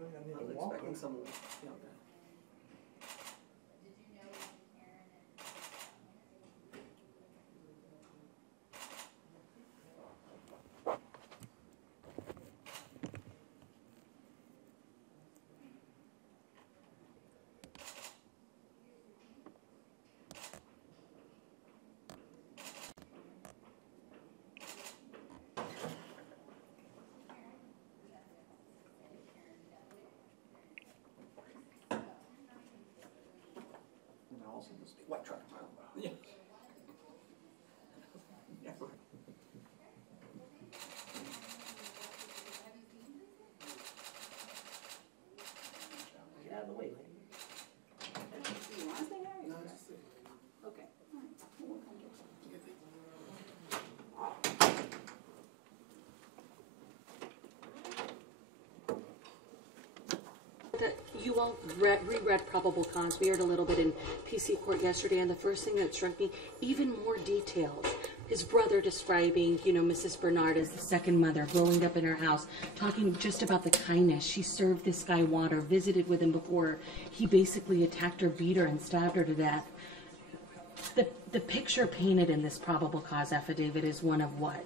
I was expecting someone younger. What truck? Yeah. Never. Get out of the way, lady. You want to stay there? No, just sit. Okay. You all reread probable cause. We heard a little bit in PC court yesterday, and the first thing that struck me, even more details. His brother describing, Mrs. Bernard as the second mother, growing up in her house, talking just about the kindness. She served this guy water, visited with him before he basically attacked her, beat her, and stabbed her to death. The picture painted in this probable cause affidavit is one of what?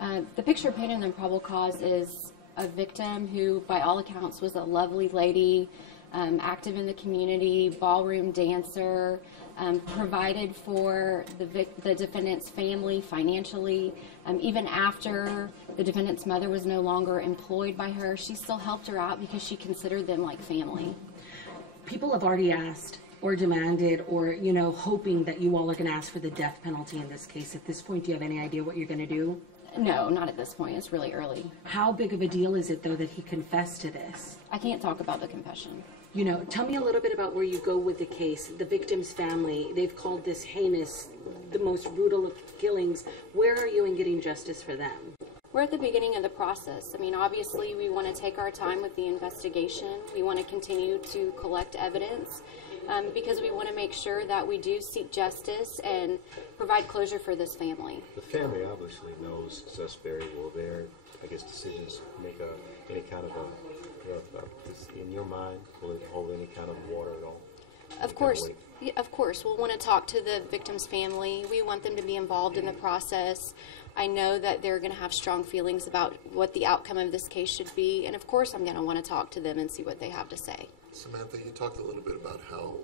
The picture painted in the probable cause is a victim who, by all accounts, was a lovely lady, active in the community, ballroom dancer, provided for the defendant's family financially. Even after the defendant's mother was no longer employed by her, she still helped her out because she considered them like family. People have already asked or demanded or, hoping that you all are going to ask for the death penalty in this case. At this point, do you have any idea what you're going to do? No, not at this point. It's really early. How big of a deal is it, though, that he confessed to this? I can't talk about the confession. Tell me a little bit about where you go with the case. The victim's family, they've called this heinous, the most brutal of killings. Where are you in getting justice for them? We're at the beginning of the process. I mean, obviously, we want to take our time with the investigation. We want to continue to collect evidence because we want to make sure that we do seek justice and provide closure for this family. The family obviously knows Salisbury. Will their, decisions make any kind of in your mind, will it hold any kind of water at all? Of course. We'll want to talk to the victim's family. We want them to be involved in the process. I know that they're going to have strong feelings about what the outcome of this case should be, and of course I'm going to want to talk to them and see what they have to say. Samantha, you talked a little bit about how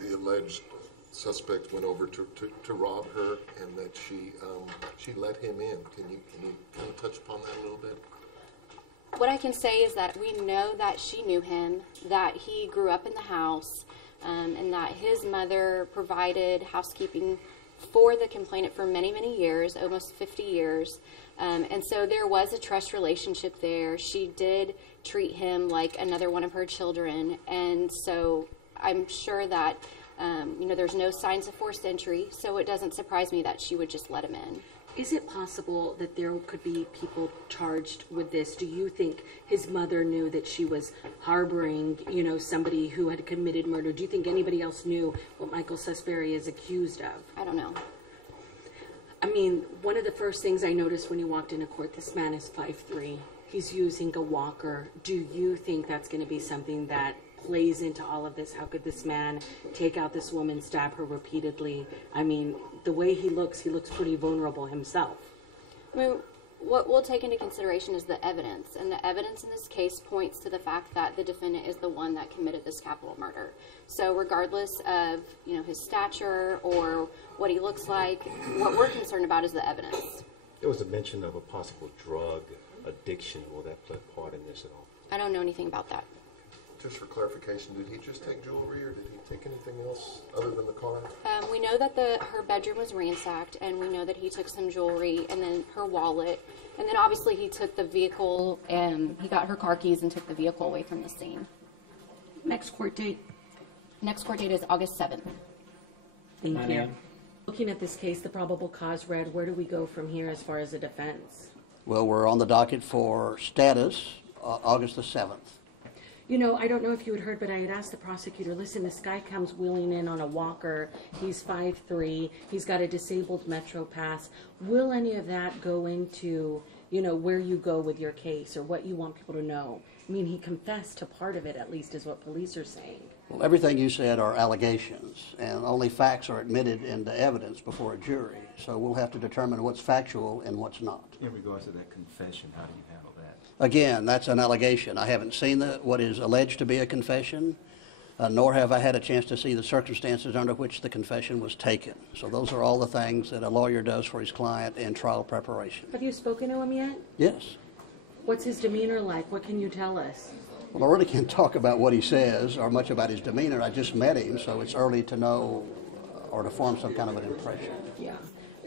the alleged suspect went over to rob her, and that she let him in. Can you kind of touch upon that a little bit? What I can say is that we know that she knew him, that he grew up in the house, and that his mother provided housekeeping for the complainant for many, many years, almost 50 years. And so there was a trust relationship there. She did treat him like another one of her children. And so I'm sure that, there's no signs of forced entry, so it doesn't surprise me that she would just let him in. Is it possible that there could be people charged with this? Do you think his mother knew that she was harboring, somebody who had committed murder? Do you think anybody else knew what Michael Salisbury is accused of? I don't know. I mean, one of the first things I noticed when he walked into court, this man is 5'3". He's using a walker. Do you think that's going to be something that plays into all of this? How could this man take out this woman, stab her repeatedly? I mean, the way he looks pretty vulnerable himself. I mean, what we'll take into consideration is the evidence, and the evidence in this case points to the fact that the defendant is the one that committed this capital murder. So regardless of, his stature or what he looks like, what we're concerned about is the evidence. There was a mention of a possible drug addiction. Will that play a part in this at all? I don't know anything about that. Just for clarification, did he just take jewelry, or did he take anything else other than the car? We know that her bedroom was ransacked, and we know that he took some jewelry and then her wallet. And then obviously he took the vehicle, and he got her car keys and took the vehicle away from the scene. Next court date? Next court date is August 7th. Thank you. Looking at this case, the probable cause read, where do we go from here as far as a defense? Well, we're on the docket for status August the 7th. I don't know if you had heard, but I had asked the prosecutor, listen, this guy comes wheeling in on a walker. He's 5'3". He's got a disabled Metro Pass. Will any of that go into where you go with your case or what you want people to know. I mean, he confessed to part of it, at least, is what police are saying. Well, everything you said are allegations, and only facts are admitted into evidence before a jury. So we'll have to determine what's factual and what's not. In regards to that confession, how do you handle that? Again, that's an allegation. I haven't seen what is alleged to be a confession, nor have I had a chance to see the circumstances under which the confession was taken. So those are all the things that a lawyer does for his client in trial preparation. Have you spoken to him yet? Yes. What's his demeanor like? What can you tell us? Well, I really can't talk about what he says or much about his demeanor. I just met him, so it's early to know or to form some kind of an impression. Yeah.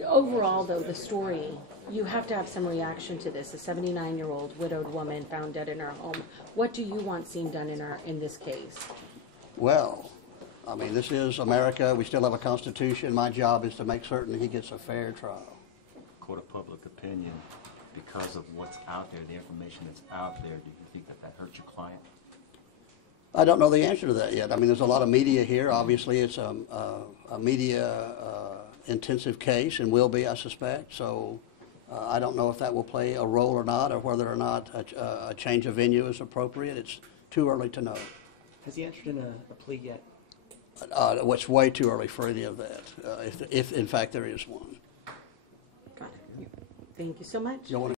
Overall, though, the story, you have to have some reaction to this. A 79-year-old widowed woman found dead in her home. What do you want seen done in this case? Well, I mean, this is America. We still have a constitution. My job is to make certain he gets a fair trial. Court of public opinion, because of what's out there, the information that's out there, do you think that hurts your client? I don't know the answer to that yet. I mean, there's a lot of media here. Obviously, it's a media intensive case and will be, I suspect. So I don't know if that will play a role or not, or whether or not a change of venue is appropriate. It's too early to know. Has he entered in a plea yet? It's way too early for any of that, if in fact there is one. Got it. Thank you so much. You want to